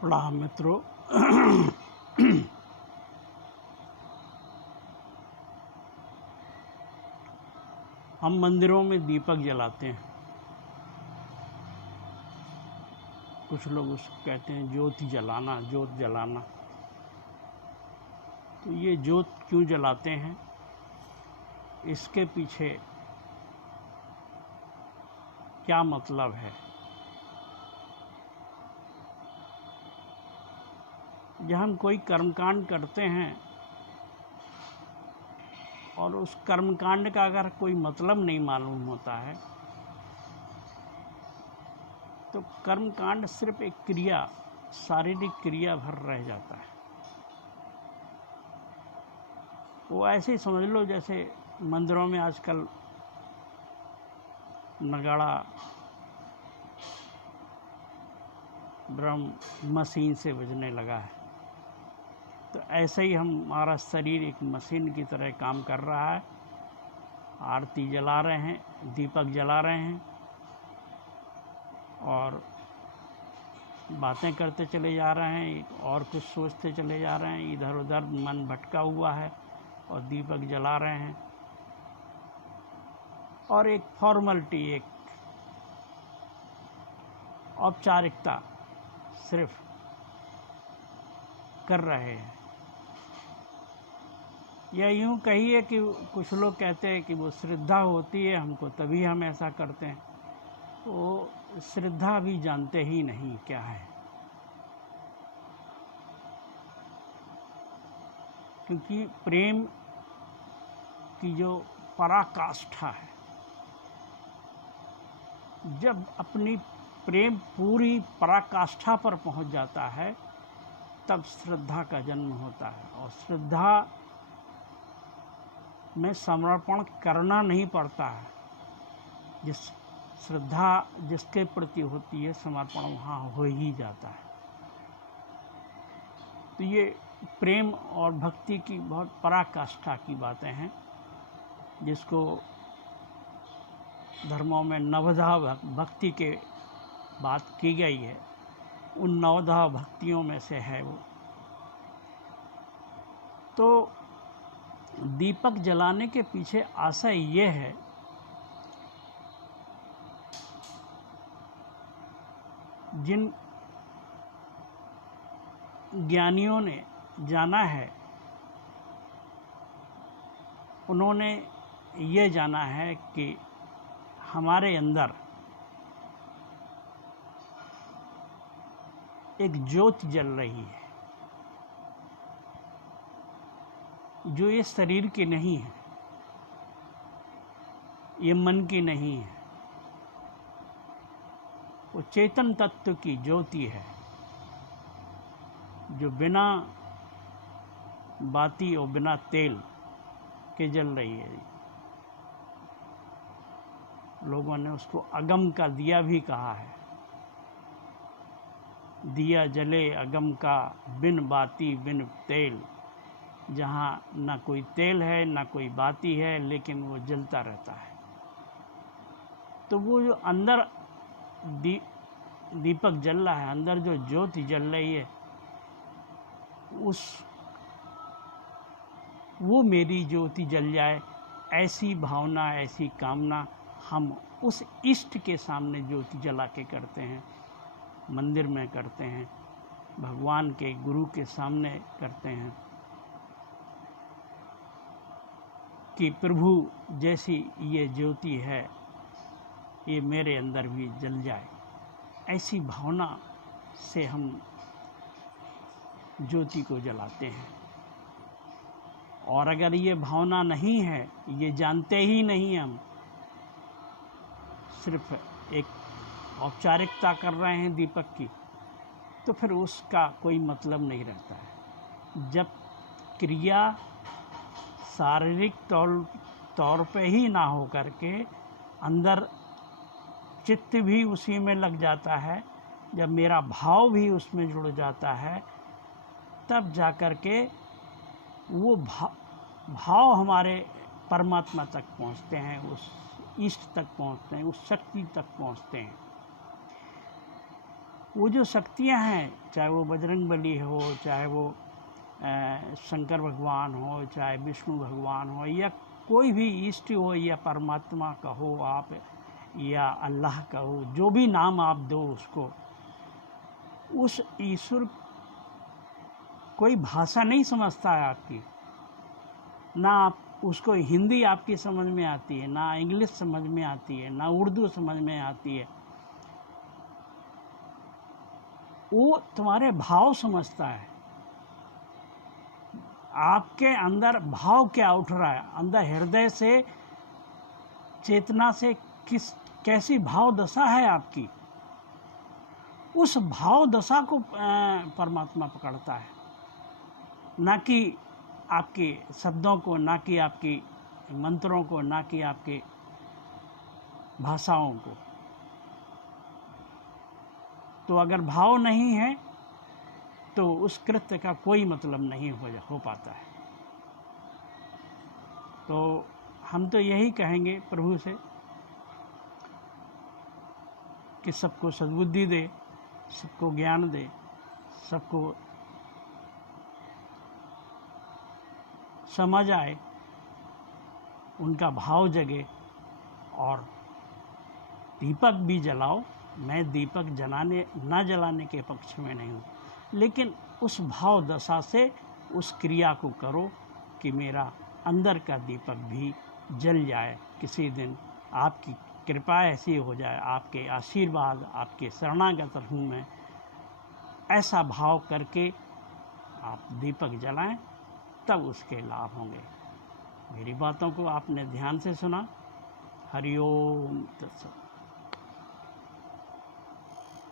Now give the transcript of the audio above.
प्रणाम मित्रों। हम मंदिरों में दीपक जलाते हैं। कुछ लोग उसको कहते हैं ज्योति जलाना, ज्योत जलाना। तो ये ज्योत क्यों जलाते हैं, इसके पीछे क्या मतलब है? जब हम कोई कर्मकांड करते हैं और उस कर्मकांड का अगर कोई मतलब नहीं मालूम होता है तो कर्मकांड सिर्फ एक क्रिया, शारीरिक क्रिया भर रह जाता है। वो ऐसे ही समझ लो जैसे मंदिरों में आजकल नगाड़ा, ड्रम मशीन से बजने लगा है। तो ऐसे ही हमारा शरीर एक मशीन की तरह काम कर रहा है। आरती जला रहे हैं, दीपक जला रहे हैं और बातें करते चले जा रहे हैं और कुछ सोचते चले जा रहे हैं। इधर उधर मन भटका हुआ है और दीपक जला रहे हैं और एक फॉर्मेलिटी, एक औपचारिकता सिर्फ कर रहे हैं। या यूँ कहिए कि कुछ लोग कहते हैं कि वो श्रद्धा होती है हमको, तभी हम ऐसा करते हैं। वो श्रद्धा भी जानते ही नहीं क्या है, क्योंकि प्रेम की जो पराकाष्ठा है, जब अपनी प्रेम पूरी पराकाष्ठा पर पहुंच जाता है तब श्रद्धा का जन्म होता है। और श्रद्धा में समर्पण करना नहीं पड़ता है। जिस श्रद्धा जिसके प्रति होती है, समर्पण वहाँ हो ही जाता है। तो ये प्रेम और भक्ति की बहुत पराकाष्ठा की बातें हैं, जिसको धर्मों में नवधा भक्ति के बात की गई है। उन नवधा भक्तियों में से है वो। तो दीपक जलाने के पीछे आशय ये है जिन ज्ञानियों ने जाना है, उन्होंने ये जाना है कि हमारे अंदर एक ज्योति जल रही है जो ये शरीर की नहीं है, ये मन की नहीं है। वो चेतन तत्व की ज्योति है जो बिना बाती और बिना तेल के जल रही है। लोगों ने उसको अगम का दिया भी कहा है। दिया जले अगम का, बिन बाती बिन तेल। जहाँ ना कोई तेल है ना कोई बाती है, लेकिन वो जलता रहता है। तो वो जो अंदर दीपक जल रहा है, अंदर जो ज्योति जल रही है, वो मेरी ज्योति जल जाए, ऐसी भावना, ऐसी कामना हम उस इष्ट के सामने ज्योति जला के करते हैं। मंदिर में करते हैं, भगवान के गुरु के सामने करते हैं कि प्रभु जैसी ये ज्योति है, ये मेरे अंदर भी जल जाए। ऐसी भावना से हम ज्योति को जलाते हैं। और अगर ये भावना नहीं है, ये जानते ही नहीं हम, सिर्फ एक औपचारिकता कर रहे हैं दीपक की, तो फिर उसका कोई मतलब नहीं रहता है। जब क्रिया शारीरिक तौर पे ही ना हो करके अंदर चित्त भी उसी में लग जाता है, जब मेरा भाव भी उसमें जुड़ जाता है, तब जा कर के वो भाव हमारे परमात्मा तक पहुंचते हैं, उस इष्ट तक पहुंचते हैं, उस शक्ति तक पहुंचते हैं। वो जो शक्तियाँ हैं, चाहे वो बजरंग बली हो, चाहे वो शंकर भगवान हो, चाहे विष्णु भगवान हो, या कोई भी इष्ट हो, या परमात्मा कहो आप, या अल्लाह कहो, जो भी नाम आप दो उसको, उस ईश्वर कोई भाषा नहीं समझता है आपकी। ना आप उसको हिंदी आपकी समझ में आती है, ना इंग्लिश समझ में आती है, ना उर्दू समझ में आती है। वो तुम्हारे भाव समझता है, आपके अंदर भाव क्या उठ रहा है, अंदर हृदय से, चेतना से कैसी भाव दशा है आपकी, उस भाव दशा को परमात्मा पकड़ता है, ना कि आपके शब्दों को, ना कि आपकी मंत्रों को, ना कि आपके भाषाओं को। तो अगर भाव नहीं है तो उस कृत्य का कोई मतलब नहीं हो पाता है। तो हम तो यही कहेंगे प्रभु से कि सबको सद्बुद्धि दे, सबको ज्ञान दे, सबको समझ आए, उनका भाव जगे, और दीपक भी जलाओ। मैं दीपक ना जलाने के पक्ष में नहीं हूँ, लेकिन उस भाव दशा से उस क्रिया को करो कि मेरा अंदर का दीपक भी जल जाए। किसी दिन आपकी कृपा ऐसी हो जाए, आपके आशीर्वाद, आपके शरणागत हूँ मैं, ऐसा भाव करके आप दीपक जलाएं, तब उसके लाभ होंगे। मेरी बातों को आपने ध्यान से सुना। हरि ओम तत्सत।